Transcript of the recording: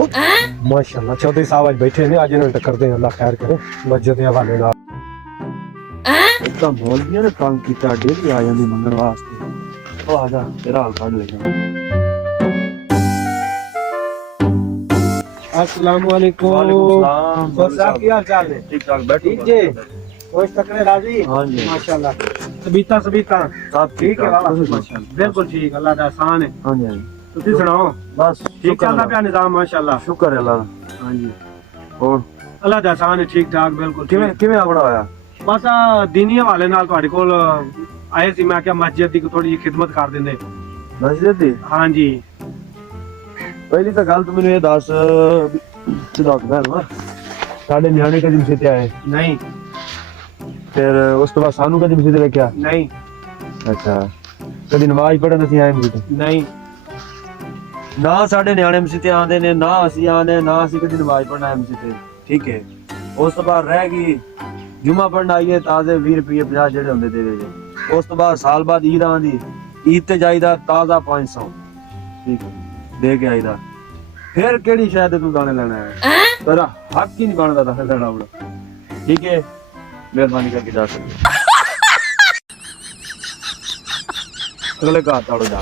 माशाल्लाह चौधरी साहब आज बैठे ने, आज इन्हें टक्कर दे, अल्लाह खैर करे मस्जिद के हवाले नाल। इतना मौलवियां ने तंग कीता, डेली आ जांदी मंगण वास्ते। ओ आजा तेरा हाल काढ लेगा। अस्सलाम वालेकुम। वालेकुम सलाम। और साहब क्या हाल चाल है? ठीक ठाक बैठो। ठीक जी, खुश तकरे राजी? हाँ जी। माशाल्लाह। सबीता सब ठीक है बाबा, माशाल्लाह। बिल्कुल ठीक, अल्लाह दा एहसान है। हाँ जी। तुसी सुनाओ, बस ठीक चलदा पिया निजाम? माशाल्लाह। शुक्र है अल्लाह। हाँ जी, और अल्लाह दा एहसान है, ठीक ठाक बिल्कुल। किवें किवें आवड़ा होया? बस दीनी हवाले नाल तुहाडे कोल आए सी, मैं क्या मस्जिद दी थोड़ी खिदमत कर दिंदे। मस्जिद दी हाँ जी। पहली तो गल तू मैनू ये दस साढ़े न्याणे कदी मसीते आए, नहीं फिर उस तो बाद सानू कदी मसीते लेके? नहीं अच्छा, कदी नमाज पढ़न असीं आए मसीते? नहीं ना साढ़े न्याणे मसीते आंदे ने, ना असीं आने, ना असीं कदी नमाज पढ़न आए मसीते। ठीक है, उस तो बाद रह गई जुमा पढ़न आइए, ताजे 20 रुपये 50 जेड़े होंदे दे दे। उस तो बाद साल बाद ईद आंदी, ईद ते जाईदा ताजा 500, ठीक है, दे के आईदा। फिर केड़ी शायद तू गाने लेना है, तेरा हक ही नहीं बनता था फिर बड़ा। ठीक है, मेहरबानी करके जा सकते अगले का ताड़ो जा।